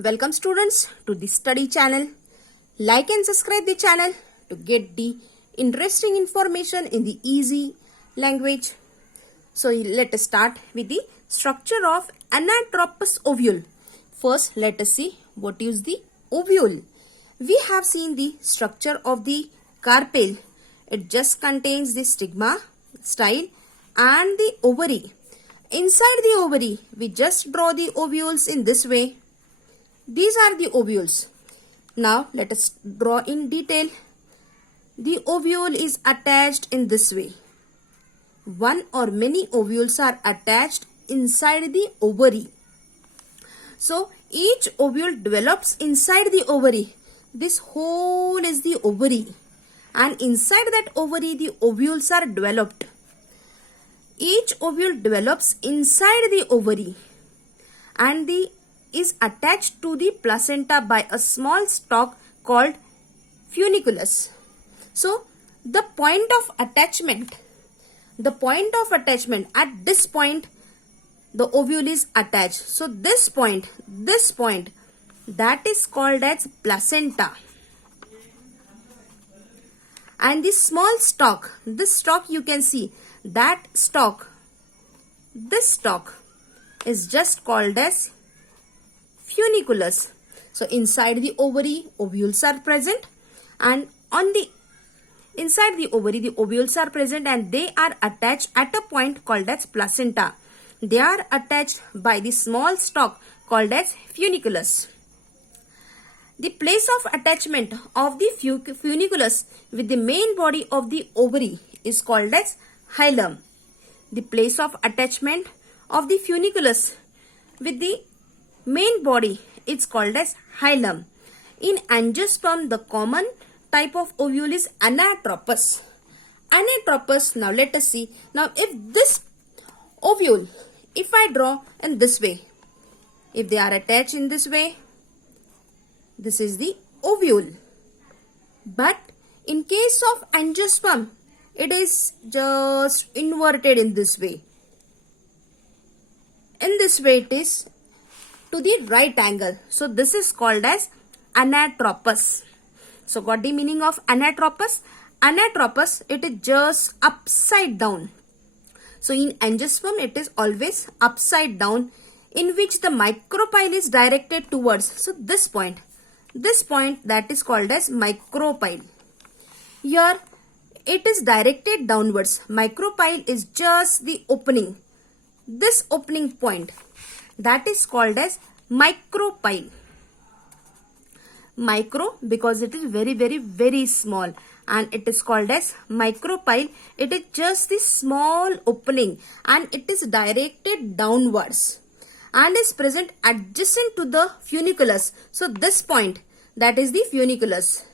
Welcome students to the study channel. Like and subscribe the channel to get the interesting information in the easy language. So let us start with the structure of Anatropous ovule. First let us see what is the ovule. We have seen the structure of the carpel. It just contains the stigma, style and the ovary. Inside the ovary, we just draw the ovules in this way. These are the ovules. Now let us draw in detail. The ovule is attached in this way. One or many ovules are attached inside the ovary. So each ovule develops inside the ovary. This whole is the ovary. And inside that ovary the ovules are developed. Each ovule develops inside the ovary and is attached to the placenta by a small stalk called funiculus. So the point of attachment at this point the ovule is attached. So this point that is called as placenta. And this small stalk, this stalk you can see, that stalk, this stalk is just called as funiculus. So inside the ovary, ovules are present, and on the inside the ovary, the ovules are present and they are attached at a point called as placenta. They are attached by the small stalk called as funiculus. The place of attachment of the funiculus with the main body of the ovary is called as hilum. The place of attachment of the funiculus with the main body is called as hilum. In angiosperm, the common type of ovule is anatropous. Anatropous, now let us see. Now if this ovule, if I draw in this way, if they are attached in this way, this is the ovule. But in case of angiosperm, it is just inverted in this way. In this way it is to the right angle. So this is called as anatropous. So got the meaning of anatropous? Anatropous, it is just upside down. So in angiosperm it is always upside down, in which the micropyle is directed towards. So this point that is called as micropyle. Here it is directed downwards. Micropyle is just the opening. This opening point, that is called as micropyle. Micro because it is very small, and it is called as micropyle. It is just the small opening and it is directed downwards and is present adjacent to the funiculus. So this point, that is the funiculus.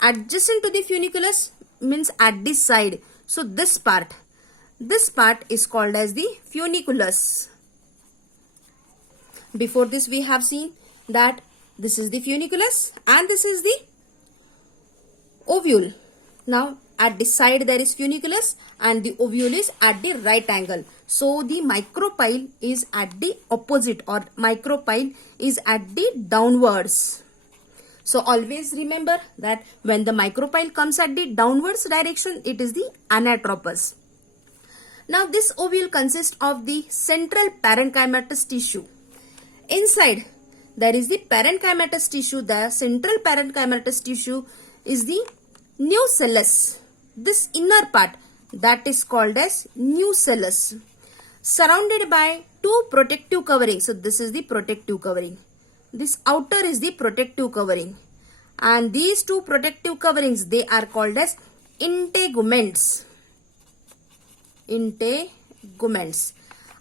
Adjacent to the funiculus means at this side. So this part is called as the funiculus. Before this we have seen that this is the funiculus and this is the ovule. Now at this side there is funiculus and the ovule is at the right angle. So the micropyle is at the opposite, or micropyle is at the downwards. So always remember that when the micropyle comes at the downwards direction, it is the anatropous. Now this ovule consists of the central parenchymatous tissue. Inside there is the parenchymatous tissue. The central parenchymatous tissue is the nucellus. This inner part, that is called as nucellus, surrounded by two protective coverings. So this is the protective covering. This outer is the protective covering, and these two protective coverings, they are called as integuments. Integuments.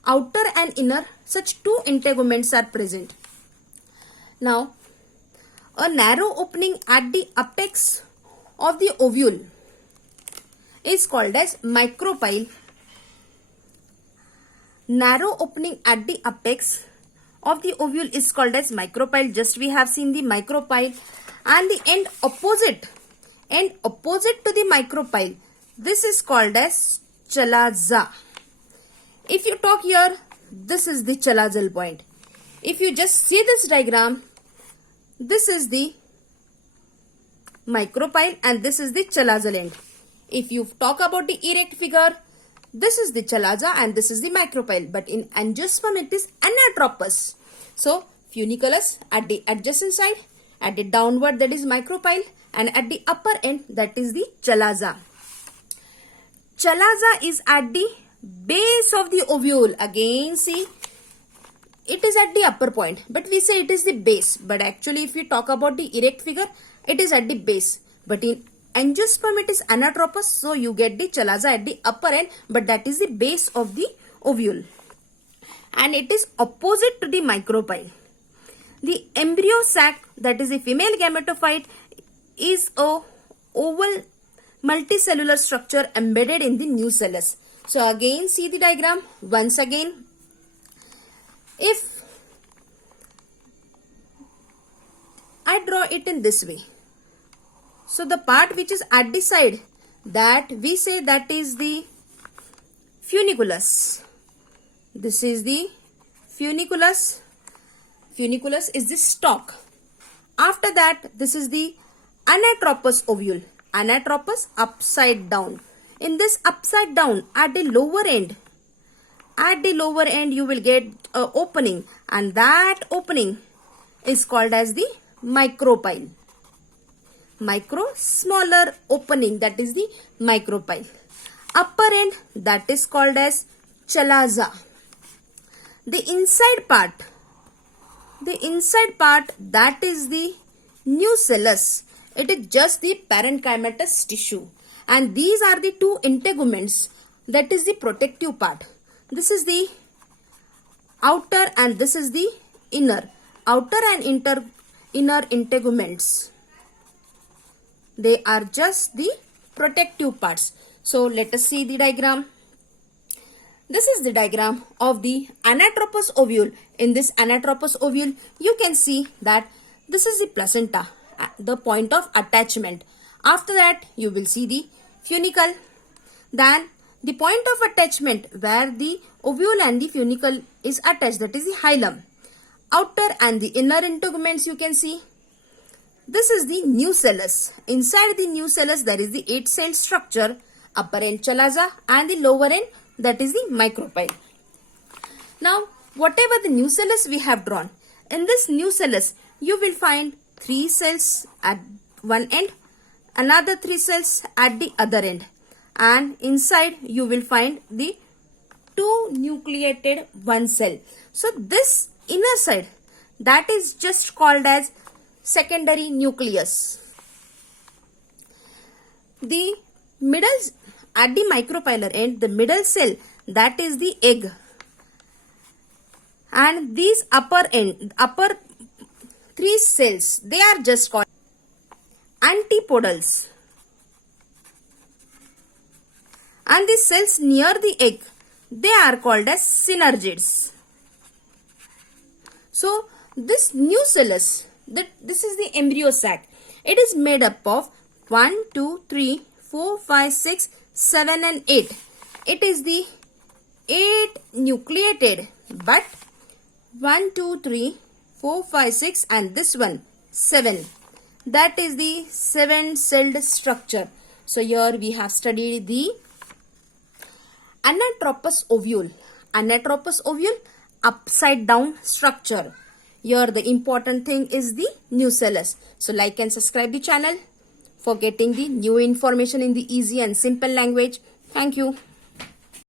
Outer and inner, such two integuments are present. Now, a narrow opening at the apex of the ovule is called as micropyle. Narrow opening at the apex of the ovule is called as micropyle. Just we have seen the micropyle, and the end opposite to the micropyle, this is called as chalaza. If you talk here, this is the chalazal point. If you just see this diagram, This is the micropyle and this is the chalaza end. If you talk about the erect figure, this is the chalaza and this is the micropyle. But in angiosperm, it is anatropous. So, funiculus at the adjacent side, at the downward that is micropyle, and at the upper end that is the chalaza. Chalaza is at the base of the ovule. Again, see, it is at the upper point, but we say it is the base. But actually, if we talk about the erect figure, it is at the base. But in angiosperm, it is anatropous, so you get the chalaza at the upper end, but that is the base of the ovule. And it is opposite to the micropyle. The embryo sac, that is a female gametophyte, is a oval multicellular structure embedded in the nucellus. So again, see the diagram once again. If I draw it in this way, so the part which is at the side, that we say that is the funiculus. This is the funiculus. Funiculus is the stalk. After that, this is the anatropous ovule. Anatropous, upside down. In this upside down, at the lower end you will get an opening, and that opening is called as the micropyle. Micro, smaller opening, that is the micropyle. Upper end, that is called as chalaza. The inside part, that is the nucellus. It is just the parenchymatous tissue. And these are the two integuments, that is the protective part. This is the outer and this is the inner. Outer and inner integuments. They are just the protective parts. So let us see the diagram. This is the diagram of the anatropous ovule. In this anatropous ovule, you can see that this is the placenta, the point of attachment. After that, you will see the funicle. Then the point of attachment where the ovule and the funicle is attached, that is the hilum. Outer and the inner integuments you can see. This is the nucellus. Inside the nucellus there is the 8-celled structure, upper end chalaza and the lower end, that is the micropyle. Now whatever the nucellus we have drawn, in this nucellus you will find 3 cells at one end, another 3 cells at the other end, and inside you will find the 2 nucleated 1 cell. So this inner side, that is just called as secondary nucleus. The middle, at the micropylar end, the middle cell, that is the egg. And these upper 3 cells, they are just called antipodals. And the cells near the egg, they are called as synergids. So this nucellus, this is the embryo sac. It is made up of 1, 2, 3, 4, 5, 6, 7 and 8. It is the 8 nucleated, but 1, 2, 3, 4, 5, 6 and this one 7. That is the 7-celled structure. So here we have studied the Anatropous ovule. Anatropous ovule, upside down structure. Here the important thing is the nucellus. So like and subscribe the channel for getting the new information in the easy and simple language. Thank you.